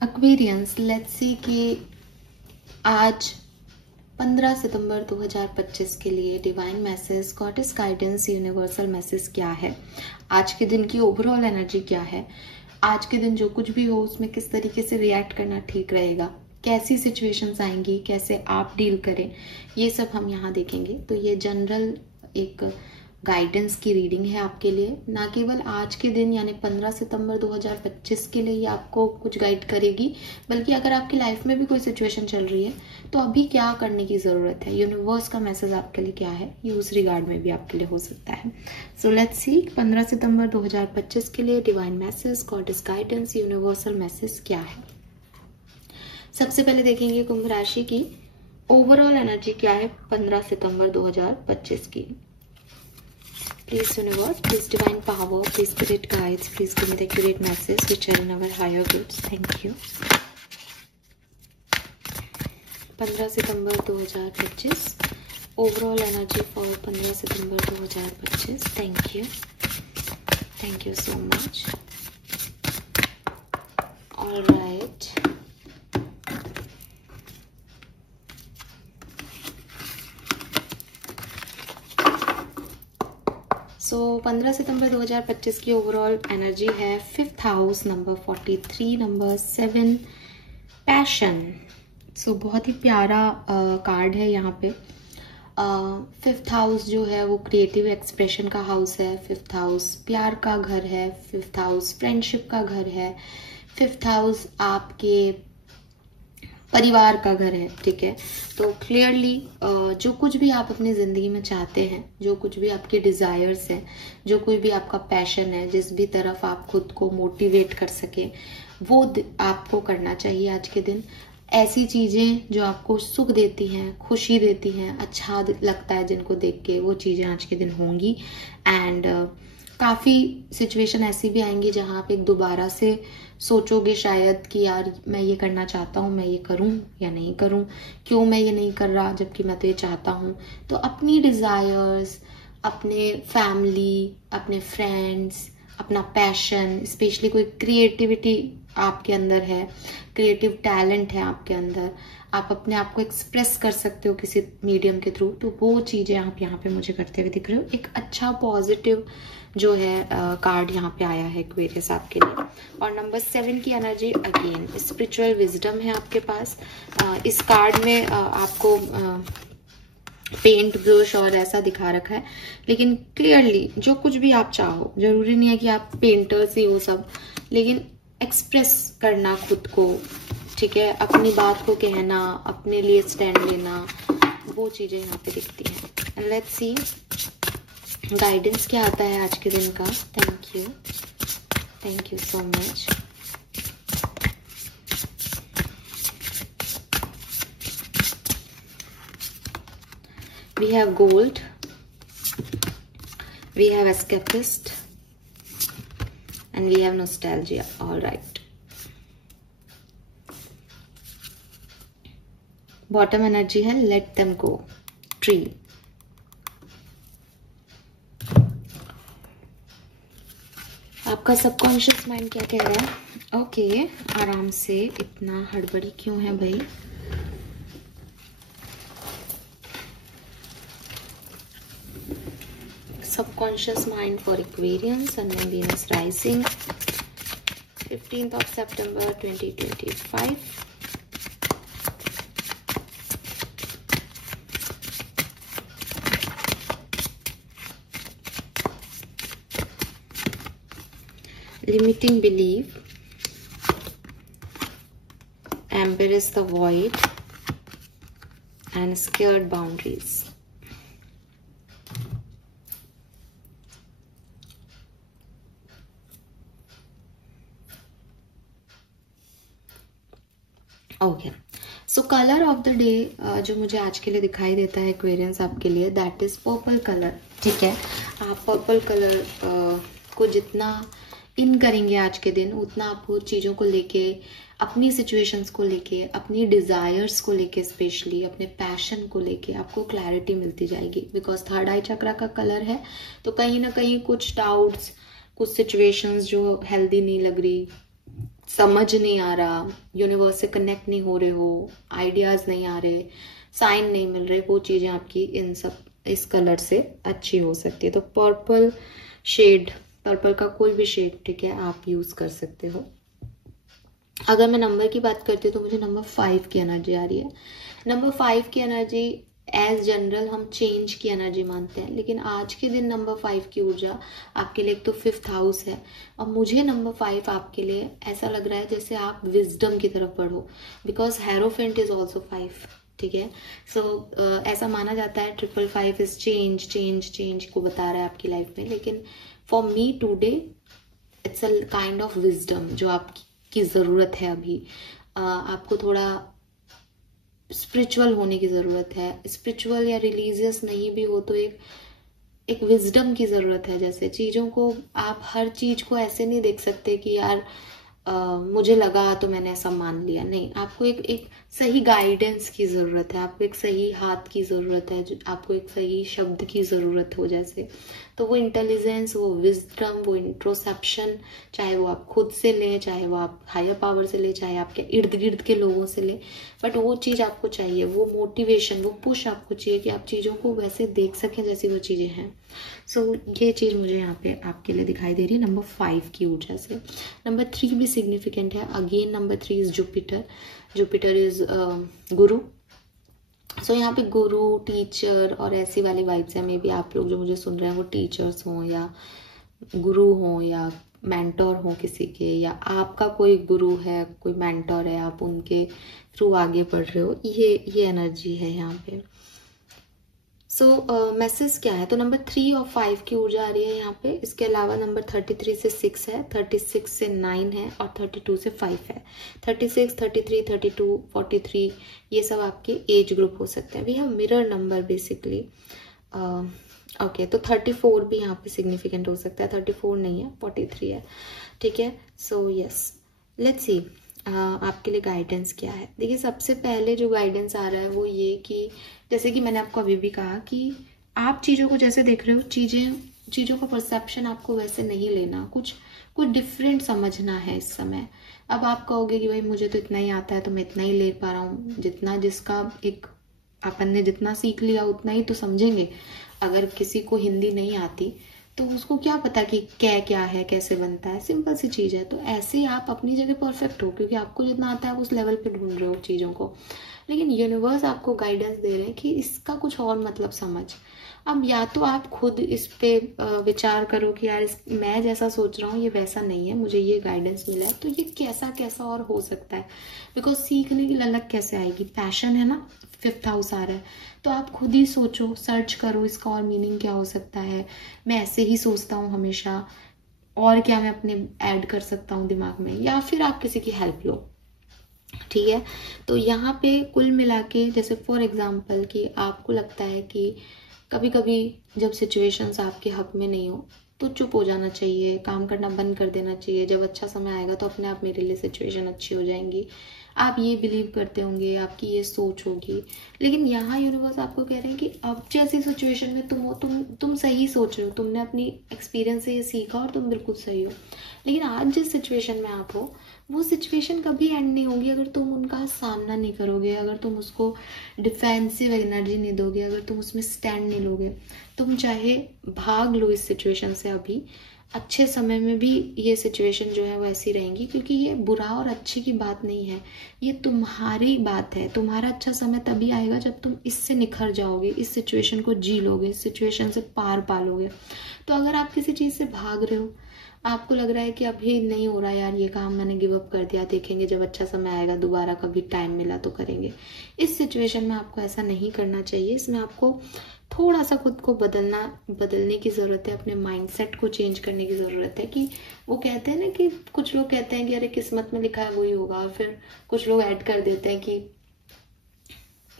Aquarians, let's see कि आज 15 सितंबर 2025 के लिए divine message, goddess guidance, universal message क्या है, आज के दिन की ओवरऑल एनर्जी क्या है, आज के दिन जो कुछ भी हो उसमें किस तरीके से रिएक्ट करना ठीक रहेगा, कैसी सिचुएशंस आएंगी, कैसे आप डील करें, ये सब हम यहाँ देखेंगे। तो ये जनरल एक गाइडेंस की रीडिंग है आपके लिए, ना केवल आज के दिन यानी 15 सितंबर 2025 के लिए ये आपको कुछ गाइड करेगी, बल्कि अगर आपकी लाइफ में भी कोई सिचुएशन चल रही है तो अभी क्या करने की ज़रूरत है, यूनिवर्स का मैसेज आपके लिए क्या है, ये उस रिगार्ड में भी आपके लिए हो सकता है। सो लेट्स सी 15 सितंबर 2025 के लिए divine message, goddess guidance, universal message क्या है। सबसे पहले देखेंगे कुंभ राशि की ओवरऑल एनर्जी क्या है 15 सितंबर 2025 की। Please universe, please divine power, please spirit guides, please give me the accurate message which are in our higher goods. Thank you. 15 सितंबर 2025 ओवरऑल एनर्जी फॉर 15 सितंबर 2025। Thank you, thank you so much. All right, so 15 सितंबर 2025 की overall energy है 5th house, number 43, number 7, passion. So बहुत ही प्यारा card है यहाँ पे। 5th हाउस जो है वो क्रिएटिव एक्सप्रेशन का हाउस है, 5th हाउस प्यार का घर है, 5th हाउस फ्रेंडशिप का घर है, 5th हाउस आपके परिवार का घर है। ठीक है, तो क्लियरली जो कुछ भी आप अपनी ज़िंदगी में चाहते हैं, जो कुछ भी आपके डिज़ायर्स हैं, जो कोई भी आपका पैशन है, जिस भी तरफ आप खुद को मोटिवेट कर सके वो आपको करना चाहिए आज के दिन। ऐसी चीज़ें जो आपको सुख देती हैं, खुशी देती हैं, अच्छा लगता है जिनको देख के, वो चीज़ें आज के दिन होंगी। एंड काफ़ी सिचुएशन ऐसी भी आएंगी जहाँ आप एक दोबारा से सोचोगे शायद कि यार मैं ये करना चाहता हूँ, मैं ये करूँ या नहीं करूँ, क्यों मैं ये नहीं कर रहा जबकि मैं तो ये चाहता हूँ। तो अपनी डिज़ायर्स, अपने फैमिली, अपने फ्रेंड्स, अपना पैशन, स्पेशली कोई क्रिएटिविटी आपके अंदर है, क्रिएटिव टैलेंट है आपके अंदर, आप अपने आप को एक्सप्रेस कर सकते हो किसी मीडियम के थ्रू, तो वो चीज़ें आप यहाँ पे मुझे करते हुए दिख रहे हो। एक अच्छा पॉजिटिव जो है कार्ड यहाँ पे आया है एक्वेरियस आपके लिए। और नंबर 7 की एनर्जी अगेन स्पिरिचुअल विजडम है आपके पास। इस कार्ड में आपको पेंट ब्रश और ऐसा दिखा रखा है, लेकिन क्लियरली जो कुछ भी आप चाहो, जरूरी नहीं है कि आप पेंटर्स ही हो सब, लेकिन एक्सप्रेस करना खुद को, ठीक है, अपनी बात को कहना, अपने लिए स्टैंड लेना, वो चीजें यहाँ पे दिखती हैं। लेट्स सी गाइडेंस क्या आता है आज के दिन का। Thank you so much. We have gold, we have escapist, and we have nostalgia. All right. Bottom energy है let them go, tree. आपका सबकॉन्शियस माइंड क्या कह रहा है? ओके, आराम से, इतना हड़बड़ी क्यों है भाई? Subconscious mind for Aquarians, Sun and Venus rising, 15th of September 2025. Limiting belief, embrace the void, and scared boundaries. Okay, so colour of the day जो मुझे आज के लिए दिखाई देता है एक्वेरियंस आपके लिए, दैट इज पर्पल कलर। ठीक है, आप पर्पल कलर को जितना इन करेंगे आज के दिन, उतना आपको चीज़ों को लेके, अपनी सिचुएशंस को लेके, अपनी डिज़ायर्स को लेके, स्पेशली अपने पैशन को लेके आपको क्लैरिटी मिलती जाएगी। बिकॉज थर्ड आई चक्रा का कलर है, तो कहीं ना कहीं कुछ डाउट्स, कुछ सिचुएशंस जो हेल्दी नहीं लग रही, समझ नहीं आ रहा, यूनिवर्स से कनेक्ट नहीं हो रहे हो, आइडियाज नहीं आ रहे, साइन नहीं मिल रहे, वो चीजें आपकी इन सब इस कलर से अच्छी हो सकती है। तो पर्पल शेड, पर्पल का कोई भी शेड, ठीक है, आप यूज कर सकते हो। अगर मैं नंबर की बात करती हूँ तो मुझे नंबर 5 की एनर्जी आ रही है। नंबर 5 की एनर्जी एज जनरल हम चेंज की एनर्जी मानते हैं, लेकिन आज के दिन नंबर 5 की ऊर्जा आपके लिए एक तो 5th हाउस है, और मुझे नंबर 5 आपके लिए ऐसा लग रहा है जैसे आप विजडम की तरफ बढ़ो, बिकॉज हेरोफेंट इज ऑल्सो 5, ठीक है। सो ऐसा माना जाता है 555 इज चेंज, चेंज चेंज को बता रहा है आपकी लाइफ में, लेकिन for me today it's a kind of wisdom जो आपकी ज़रूरत है अभी। आपको थोड़ा स्पिरिचुअल होने की ज़रूरत है, स्पिरिचुअल या रिलीजियस नहीं भी हो तो एक विजडम की ज़रूरत है। जैसे चीज़ों को आप हर चीज़ को ऐसे नहीं देख सकते कि यार मुझे लगा तो मैंने ऐसा मान लिया, नहीं, आपको एक सही गाइडेंस की ज़रूरत है, आपको एक सही हाथ की ज़रूरत है, आपको एक सही शब्द की ज़रूरत हो जैसे। तो वो इंटेलिजेंस, वो विजडम, वो इंट्रोसेप्शन, चाहे वो आप खुद से लें, चाहे वो आप हायर पावर से लें, चाहे आपके इर्द गिर्द के लोगों से लें, बट वो चीज़ आपको चाहिए, वो मोटिवेशन, वो पुश आपको चाहिए कि आप चीज़ों को वैसे देख सकें जैसी वो चीज़ें हैं। सो ये चीज़ मुझे यहाँ पे आपके लिए दिखाई दे रही है नंबर 5 की ऊर्जा से। नंबर 3 भी सिग्निफिकेंट है। Again number 3 is Jupiter. Jupiter is गुरु। सो यहाँ पे गुरु, टीचर और ऐसी वाली वाइब्स है। मे बी आप लोग जो मुझे सुन रहे हैं वो टीचर्स हों या गुरु हों या मेंटोर हो किसी के, या आपका कोई गुरु है, कोई मेंटोर है, आप उनके थ्रू आगे बढ़ रहे हो, ये एनर्जी है यहाँ पे। सो मैसेज क्या है, तो नंबर 3 और 5 की ऊर्जा आ रही है यहाँ पे। इसके अलावा नंबर 33 से 6 है, 36 से 9 है और 32 से 5 है। 36, 33, 32, 43 ये सब आपके एज ग्रुप हो सकते हैं। We have mirror number basically. Okay, तो 34 भी यहाँ पे सिग्निफिकेंट हो सकता है। 34 नहीं है, 43 है, ठीक है। सो यस, लेट्स सी आपके लिए गाइडेंस क्या है। देखिए, सबसे पहले जो गाइडेंस आ रहा है वो ये कि जैसे कि मैंने आपको अभी भी कहा कि आप चीज़ों को जैसे देख रहे हो, चीज़ों का परसेप्शन आपको वैसे नहीं लेना, कुछ डिफरेंट समझना है इस समय। अब आप कहोगे कि भाई मुझे तो इतना ही आता है तो मैं इतना ही ले पा रहा हूँ, जितना जिसका एक अपन ने जितना सीख लिया उतना ही तो समझेंगे। अगर किसी को हिंदी नहीं आती तो उसको क्या पता कि क्या है, कैसे बनता है, सिंपल सी चीज़ है। तो ऐसे ही आप अपनी जगह परफेक्ट हो, क्योंकि आपको जितना आता है उस लेवल पे ढूंढ रहे हो चीज़ों को, लेकिन यूनिवर्स आपको गाइडेंस दे रहे हैं कि इसका कुछ और मतलब समझ। अब या तो आप खुद इस पे विचार करो कि यार मैं जैसा सोच रहा हूँ ये वैसा नहीं है, मुझे ये गाइडेंस मिला है तो ये कैसा और हो सकता है, बिकॉज सीखने की ललक कैसे आएगी, पैशन है ना, 5th हाउस आ रहा है। तो आप खुद ही सोचो, सर्च करो इसका और मीनिंग क्या हो सकता है, मैं ऐसे ही सोचता हूँ हमेशा, और क्या मैं अपने ऐड कर सकता हूँ दिमाग में, या फिर आप किसी की हेल्प लो, ठीक है। तो यहाँ पे कुल मिला के, जैसे फॉर एग्जाम्पल कि आपको लगता है कि कभी कभी जब सिचुएशंस आपके हक में नहीं हो तो चुप हो जाना चाहिए, काम करना बंद कर देना चाहिए, जब अच्छा समय आएगा तो अपने आप मेरे लिए सिचुएशन अच्छी हो जाएंगी, आप ये बिलीव करते होंगे, आपकी ये सोच होगी। लेकिन यहाँ यूनिवर्स आपको कह रहे हैं कि अब जैसी सिचुएशन में तुम हो, तुम सही सोच रहे हो, तुमने अपनी एक्सपीरियंस से ये सीखा और तुम बिल्कुल सही हो, लेकिन आज जिस सिचुएशन में आप हो वो सिचुएशन कभी एंड नहीं होगी अगर तुम उनका सामना नहीं करोगे, अगर तुम उसको डिफेंसिव एनर्जी नहीं दोगे, अगर तुम उसमें स्टैंड नहीं लोगे। तुम चाहे भाग लो इस सिचुएशन से, अभी अच्छे समय में भी ये सिचुएशन जो है वो ऐसी रहेंगी, क्योंकि ये बुरा और अच्छे की बात नहीं है, ये तुम्हारी बात है। तुम्हारा अच्छा समय तभी आएगा जब तुम इससे निखर जाओगे, इस सिचुएशन को जी लोगे, इस सिचुएशन से पार पालोगे। तो अगर आप किसी चीज़ से भाग रहे हो, आपको लग रहा है कि अभी नहीं हो रहा यार, ये काम मैंने गिव अप कर दिया, देखेंगे जब अच्छा समय आएगा, दोबारा कभी टाइम मिला तो करेंगे, इस सिचुएशन में आपको ऐसा नहीं करना चाहिए। इसमें आपको थोड़ा सा खुद को बदलने की ज़रूरत है, अपने माइंडसेट को चेंज करने की ज़रूरत है। कि वो कहते हैं ना कि कुछ लोग कहते हैं कि अरे किस्मत में लिखा है वही होगा, और फिर कुछ लोग ऐड कर देते हैं कि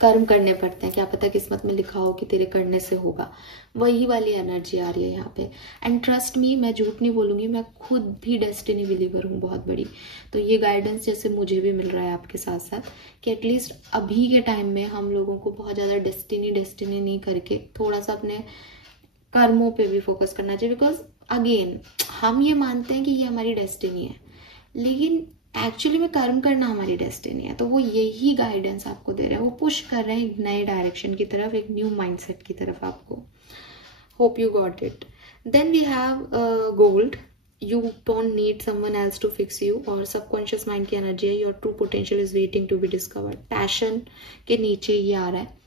कर्म करने पड़ते हैं, क्या पता किस्मत में लिखा हो कि तेरे करने से होगा। वही वाली एनर्जी आ रही है यहाँ पे। एंड ट्रस्ट मी, मैं झूठ नहीं बोलूँगी, मैं खुद भी डेस्टिनी बिलीवर हूँ बहुत बड़ी। तो ये गाइडेंस जैसे मुझे भी मिल रहा है आपके साथ साथ कि एटलीस्ट अभी के टाइम में हम लोगों को बहुत ज़्यादा डेस्टिनी नहीं करके थोड़ा सा अपने कर्मों पे भी फोकस करना चाहिए। बिकॉज अगेन हम ये मानते हैं कि ये हमारी डेस्टिनी है, लेकिन एक्चुअली में कर्म करना हमारी डेस्टिनी है, तो वो यही गाइडेंस आपको दे रहे हैं, वो पुश कर रहे हैं एक नए डायरेक्शन की तरफ, एक न्यू माइंडसेट की तरफ आपको। Hope you got it. Then we have gold. You don't need someone else to fix you, और सबकॉन्शियस माइंड की एनर्जी है, your true potential is waiting to be discovered. Passion के नीचे ये आ रहा है,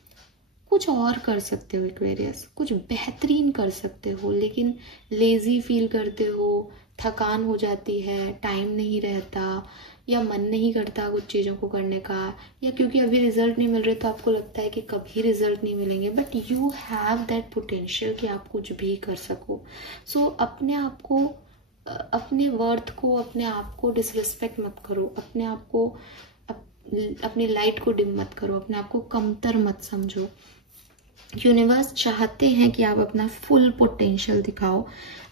कुछ और कर सकते हो एक्वेरियस, कुछ बेहतरीन कर सकते हो, लेकिन लेजी फील करते हो, थकान हो जाती है, टाइम नहीं रहता, या मन नहीं करता कुछ चीज़ों को करने का, या क्योंकि अभी रिजल्ट नहीं मिल रहे तो आपको लगता है कि कभी रिजल्ट नहीं मिलेंगे। But you have that potential कि आप कुछ भी कर सको। सो अपने आप को, अपने वर्थ को, अपने आप को डिसरिस्पेक्ट मत करो, अपने आप को, अपनी लाइट को डिम मत करो, अपने आप को कमतर मत समझो। यूनिवर्स चाहते हैं कि आप अपना फुल पोटेंशियल दिखाओ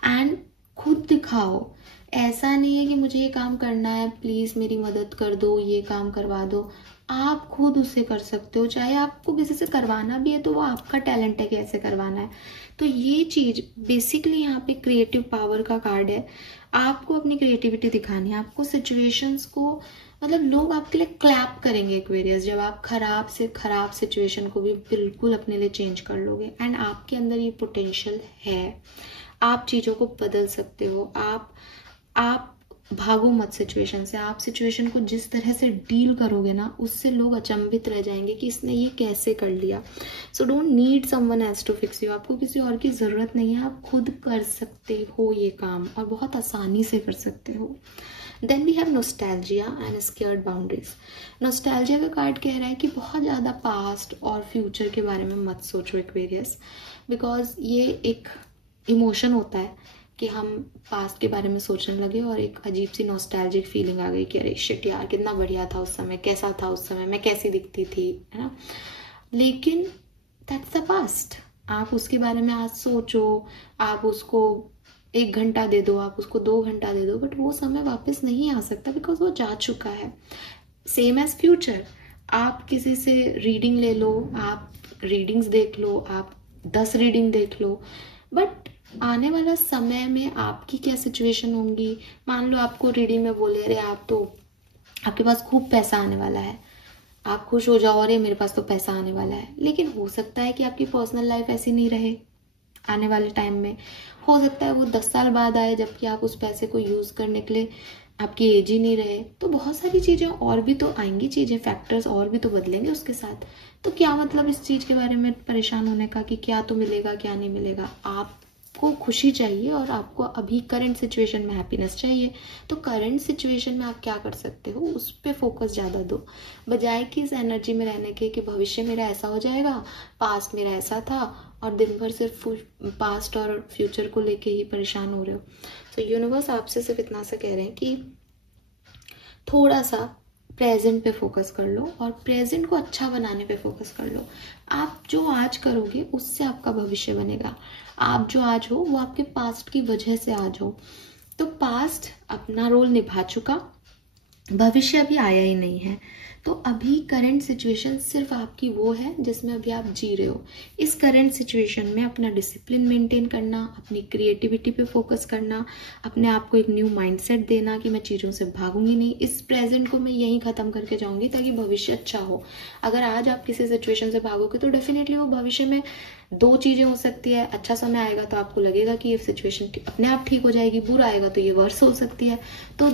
एंड खुद दिखाओ। ऐसा नहीं है कि मुझे ये काम करना है, प्लीज मेरी मदद कर दो, ये काम करवा दो। आप खुद उसे कर सकते हो, चाहे आपको किसी से करवाना भी है तो वो आपका टैलेंट है कि ऐसे करवाना है। तो ये चीज बेसिकली यहाँ पे क्रिएटिव पावर का कार्ड है। आपको अपनी क्रिएटिविटी दिखानी है, आपको सिचुएशंस को, मतलब लोग आपके लिए क्लैप करेंगे एक्वेरियस, जब आप खराब से खराब सिचुएशन को भी बिल्कुल अपने लिए चेंज कर लोगे। एंड आपके अंदर ये पोटेंशियल है, आप चीजों को बदल सकते हो। आप भागो मत सिचुएशन से, आप सिचुएशन को जिस तरह से डील करोगे ना, उससे लोग अचंभित रह जाएंगे कि इसने ये कैसे कर लिया। So don't need someone else to fix you, आपको किसी और की जरूरत नहीं है, आप खुद कर सकते हो ये काम, और बहुत आसानी से कर सकते हो। Then we have nostalgia and scared boundaries. Nostalgia का कार्ड कह रहा है कि बहुत ज़्यादा पास्ट और फ्यूचर के बारे में मत सोचो एक्वेरियस, बिकॉज ये एक इमोशन होता है कि हम पास्ट के बारे में सोचने लगे और एक अजीब सी नॉस्टैल्जिक फीलिंग आ गई कि अरे शिट यार, कितना बढ़िया था उस समय, कैसा था उस समय, मैं कैसी दिखती थी, है ना। लेकिन दैट्स द पास्ट। आप उसके बारे में आज सोचो, आप उसको 1 घंटा दे दो, आप उसको 2 घंटा दे दो, बट वो समय वापस नहीं आ सकता बिकॉज वो जा चुका है। Same as future. आप किसी से रीडिंग ले लो, आप रीडिंग्स देख लो, आप 10 रीडिंग देख लो, बट आने वाला समय में आपकी क्या सिचुएशन होंगी। मान लो आपको रीडिंग में बोले अरे आप तो, आपके पास खूब पैसा आने वाला है, आप खुश हो जाओ, अरे मेरे पास तो पैसा आने वाला है। लेकिन हो सकता है कि आपकी पर्सनल लाइफ ऐसी नहीं रहे आने वाले टाइम में, हो सकता है वो 10 साल बाद आए जबकि आप उस पैसे को यूज करने के लिए आपकी एज ही नहीं रहे। तो बहुत सारी चीजें और भी तो आएंगी, चीजें फैक्टर्स और भी तो बदलेंगे उसके साथ। तो क्या मतलब इस चीज के बारे में परेशान होने का कि क्या तो मिलेगा क्या नहीं मिलेगा। आपको खुशी चाहिए और आपको अभी करंट सिचुएशन में हैप्पीनेस चाहिए, तो करंट सिचुएशन में आप क्या कर सकते हो उस पर फोकस ज्यादा दो, बजाय कि इस एनर्जी में रहने के कि भविष्य मेरा ऐसा हो जाएगा, पास्ट मेरा ऐसा था, और दिन भर सिर्फ पास्ट और फ्यूचर को लेके ही परेशान हो रहे हो। तो यूनिवर्स आपसे सिर्फ इतना सा कह रहे हैं कि थोड़ा सा प्रेजेंट पे फोकस कर लो और प्रेजेंट को अच्छा बनाने पे फोकस कर लो। आप जो आज करोगे उससे आपका भविष्य बनेगा। आप जो आज हो वो आपके पास्ट की वजह से आज हो। तो पास्ट अपना रोल निभा चुका, भविष्य अभी आया ही नहीं है। तो अभी करंट सिचुएशन सिर्फ आपकी वो है जिसमें अभी आप जी रहे हो। इस करंट सिचुएशन में अपना डिसिप्लिन मेंटेन करना, अपनी क्रिएटिविटी पे फोकस करना, अपने आप को एक न्यू माइंडसेट देना कि मैं चीज़ों से भागूंगी नहीं, इस प्रेजेंट को मैं यहीं ख़त्म करके जाऊंगी ताकि भविष्य अच्छा हो। अगर आज आप किसी सिचुएशन से भागोगे तो डेफिनेटली वो भविष्य में 2 चीज़ें हो सकती है। अच्छा समय आएगा तो आपको लगेगा कि ये सिचुएशन अपने आप ठीक हो जाएगी, बुरा आएगा तो ये वर्स हो सकती है। तो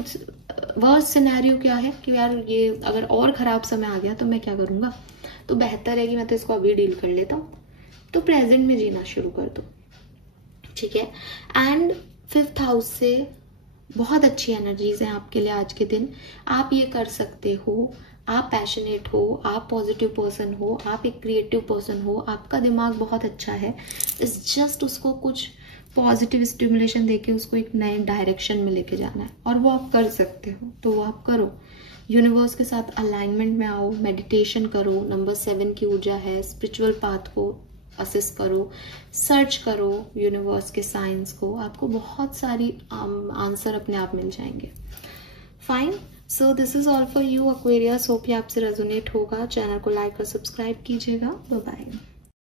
वर्स सिनेरियो क्या है कि यार ये अगर और खराब समय आ गया तो मैं क्या करूंगा, तो बेहतर है कि मैं तो इसको अभी डील कर लेता हूँ। तो प्रेजेंट में जीना शुरू कर दो, ठीक है। एंड 5th हाउस से बहुत अच्छी एनर्जीज हैं आपके लिए आज के दिन। आप ये कर सकते हो, आप पैशनेट हो, आप पॉजिटिव पर्सन हो, आप एक क्रिएटिव पर्सन हो, आपका दिमाग बहुत अच्छा है। इट्स जस्ट उसको कुछ पॉजिटिव स्टिमुलेशन देके उसको एक नए डायरेक्शन में लेके जाना है, और वो आप कर सकते हो तो वो आप करो। यूनिवर्स के साथ अलाइनमेंट में आओ, मेडिटेशन करो, नंबर 7 की ऊर्जा है, स्पिरिचुअल पाथ को असेस करो, सर्च करो यूनिवर्स के साइंस को, आपको बहुत सारी आंसर अपने आप मिल जाएंगे। Fine, so this is all for you Aquarius. Hope ये आपसे रेजोनेट होगा। चैनल को लाइक और सब्सक्राइब कीजिएगा। Bye bye.